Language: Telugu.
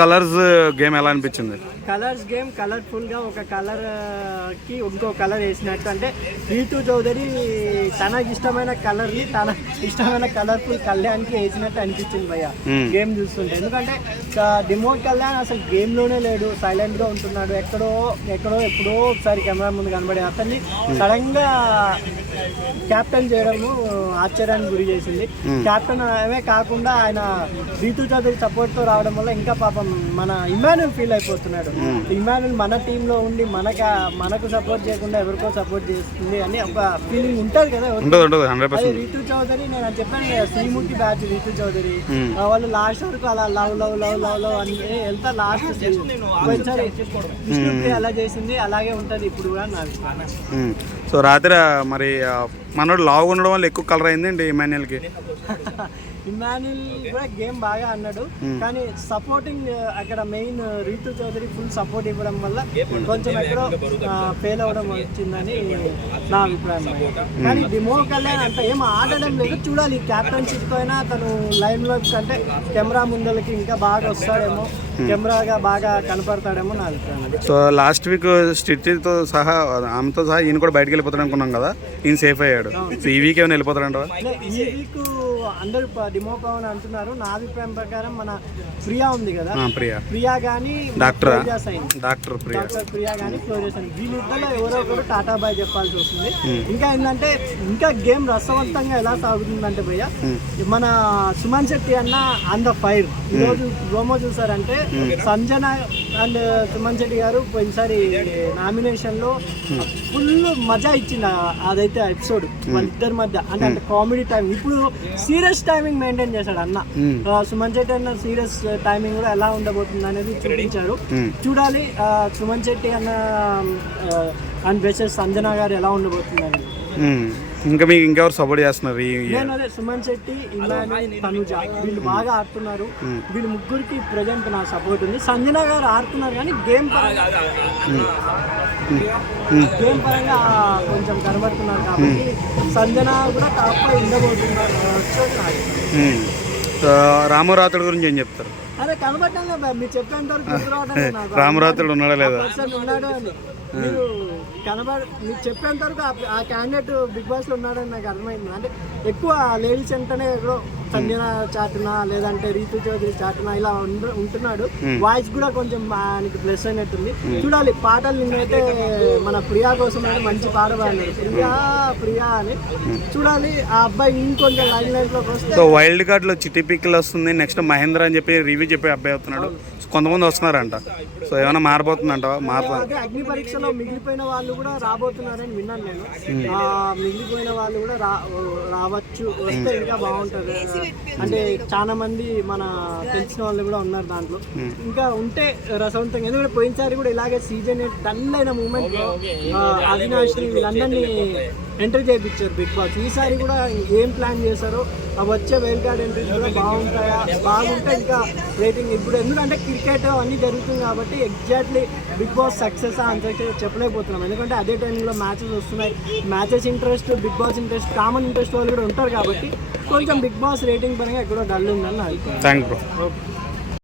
కలర్స్ గేమ్ ఎలా అనిపించింది? కలర్స్ గేమ్ కలర్ఫుల్గా ఒక కలర్కి ఇంకో కలర్ వేసినట్టు, అంటే రీతు చౌదరి తనకి ఇష్టమైన కలర్ని తన ఇష్టమైన కలర్ఫుల్ కళ్యాణ్కి వేసినట్టు అనిపించింది భయ్య గేమ్ చూస్తుంటే. ఎందుకంటే డిమోట్ కళ్యాణ్ అసలు గేమ్లోనే లేడు, సైలెంట్గా ఉంటున్నాడు. ఎప్పుడో ఒకసారి కెమెరా ముందు కనబడే అతన్ని సడన్గా క్యాప్టెన్ చేయడము ఆశ్చర్యానికి గురి చేసింది. క్యాప్టెన్ అవే కాకుండా ఆయన రీతు చౌదరి సపోర్ట్తో రావడం వల్ల ఇంకా పాపం మన ఇమాన్యుల్ ఫీల్ అయిపోతున్నాడు. ఇమాన్యుల్ మన టీంలో ఉండి మనకు సపోర్ట్ చేయకుండా ఎవరికో సపోర్ట్ చేస్తుంది అని ఒక ఫీలింగ్ ఉంటుంది కదా. అదే రీతు చౌదరి, నేను చెప్పాను కదా శ్రీముఖి బ్యాచ్ రీతు చౌదరి, వాళ్ళు లాస్ట్ వరకు అలా love love love love love అని వెళ్తా లాస్ట్ పోయినసారి విష్ణుప్రియ అలా చేసింది, అలాగే ఉంటుంది ఇప్పుడు కూడా నా అభిప్రాయం. సో రాత్రి మరి మనోడు లావు ఉండడం వల్ల ఎక్కువ కలర్ అయింది ఇమాన్యుల్కి. ఇమాన్యుల్ కూడా గేమ్ బాగా అన్నాడు, కానీ సపోర్టింగ్ అక్కడ main Rithu Chowdary full support ఇవ్వడం వల్ల కొంచెం ఎక్కడో ఫెయిల్ అవ్వడం వచ్చిందని నా అభిప్రాయం. కానీ డిమో కళ్యాణ్ అంత ఏం ఆడడం లేదు, చూడాలి క్యాప్టెన్షిప్ అయినా తను లైన్ లో అంటే కెమెరా ముందలకి ఇంకా బాగా వస్తాడేమో, కెమెరాగా బాగా కనపడతాడేమో నా అభిప్రాయం. సో లాస్ట్ వీక్ స్టిచ్తో సహా ఆమెతో సహా ఈయన కూడా బయటకు వెళ్ళిపోతాడు అనుకున్నాం కదా, ఈయన సేఫ్ అయ్యాడు. సో ఈ వీక్ ఏమైనా వెళ్ళిపోతాడంట? ఈ వీక్ అందరూ డిమో పవన్ అంటున్నారు. నా అభిప్రాయం ప్రకారం మన ప్రియా ఉంది కదా, ప్రియా కానీ డాక్టర్ ప్రియా కానీ ఫ్లోరియస్ అని, వీళ్ళిద్దరిలో ఎవరో ఒకరు టాటా బాయ్ చెప్పాల్సి వస్తుంది. ఇంకా ఏంటంటే ఇంకా గేమ్ రసవంతంగా ఎలా సాగుతుందంటే భయ్య, మన సుమన్ శెట్టి అన్న ఆన్ ద ఫైర్. ఈరోజు ప్రోమో చూసారంటే సంజన అండ్ సుమన్ శెట్టి గారు పోయినసారి నామినేషన్ లో ఫుల్ మజా ఇచ్చింది అదైతే ఎపిసోడ్ వాళ్ళిద్దరి మధ్య. అంటే కామెడీ టైం, ఇప్పుడు సీరియస్ టైమింగ్ మెయింటైన్ చేశాడు అన్న. సుమన్ శెట్టి అన్న సీరియస్ టైమింగ్ కూడా ఎలా ఉండబోతుంది అనేది చూపించారు. చూడాలి సుమన్ శెట్టి అన్న అండ్ బెసెస్ సంజన గారు ఎలా ఉండబోతుంది అనేది. ఇంకా మీకు ఇంకెవరు సపోర్ట్ చేస్తున్నారు? నేను అదే సుమన్ శెట్టి, ఇమాన్యుల్, తనుజ వీళ్ళు బాగా ఆడుతున్నారు. వీళ్ళు ముగ్గురికి ప్రజెంట్ నా సపోర్ట్ ఉంది. సంజన గారు ఆడుతున్నారు కానీ గేమ్ పరంగా కొంచెం కనబడుతున్నారు కాబట్టి సంజన కూడా టాప్ పై ఉండబోతున్నారు. రామరాతుడు గురించి ఏం చెప్తారు? అదే కనబడ్డాం కదా మీరు చెప్పేంత వరకు రామరాతుడు ఉన్నాడా లేదా? ఉన్నాడు అని మీరు మీరు చెప్పేంత వరకు ఆ క్యాండిడేట్ బిగ్ బాస్ లో ఉన్నాడని నాకు అర్థమైంది. అంటే ఎక్కువ లేడీస్ వెంటనే ఎక్కడో సంజన చాటునా లేదంటే రీతు చౌదరి చాటునా ఇలా ఉంటున్నాడు. వాయిస్ కూడా కొంచెం ఆయనకి ప్లస్ అయినట్టుంది. చూడాలి పాటలు నిన్నైతే మన ప్రియా కోసం అయితే మంచి పాట పాడినాడు, ప్రియా అని. చూడాలి ఆ అబ్బాయి ఇంకొంచెం లైన్ లోకి వస్తే. సో వైల్డ్ కార్డ్ లో చిట్టి పిక్కలు వస్తుంది, నెక్స్ట్ మహేంద్ర అని చెప్పి రివ్యూ చెప్పి అబ్బాయి అవుతున్నాడు. కొంతమంది వస్తున్నారంట, సో ఏమైనా మారిపోతుందంట? అదే అగ్ని పరీక్షలో మిగిలిపోయిన వాళ్ళు కూడా రాబోతున్నారని విన్నాను నేను. మిగిలిపోయిన వాళ్ళు కూడా రావచ్చు, వస్తే ఇంకా బాగుంటది. అంటే చాలా మంది మన తెలిసిన వాళ్ళు కూడా ఉన్నారు దాంట్లో. ఇంకా ఉంటే రసవంతంగా, ఎందుకంటే పోయినసారి కూడా ఇలాగే సీజన్ డల్ అయిన మూమెంట్ లో అవినాష్ని వీళ్ళందరినీ ఎంటర్ చేయించారు బిగ్ బాస్. ఈసారి కూడా ఏం ప్లాన్ చేశారో వచ్చే వైల్డ్ కార్డ్ ఎంట్రీస్ కూడా బాగుంటే ఇంకా రేటింగ్ ఇప్పుడు, ఎందుకంటే క్రికెట్ అన్నీ జరుగుతుంది కాబట్టి exactly Bigg Boss success unsuccess చెప్పలేకపోతున్నాం. ఎందుకంటే అదే టైంలో మ్యాచెస్ వస్తున్నాయి, matches interest, Bigg Boss interest, common interest వాళ్ళు కూడా ఉంటారు కాబట్టి కొంచెం బిగ్ బాస్ రేటింగ్ పరంగా ఎక్కడో డల్ ఉందని నా అభిప్రాయం. Thank you.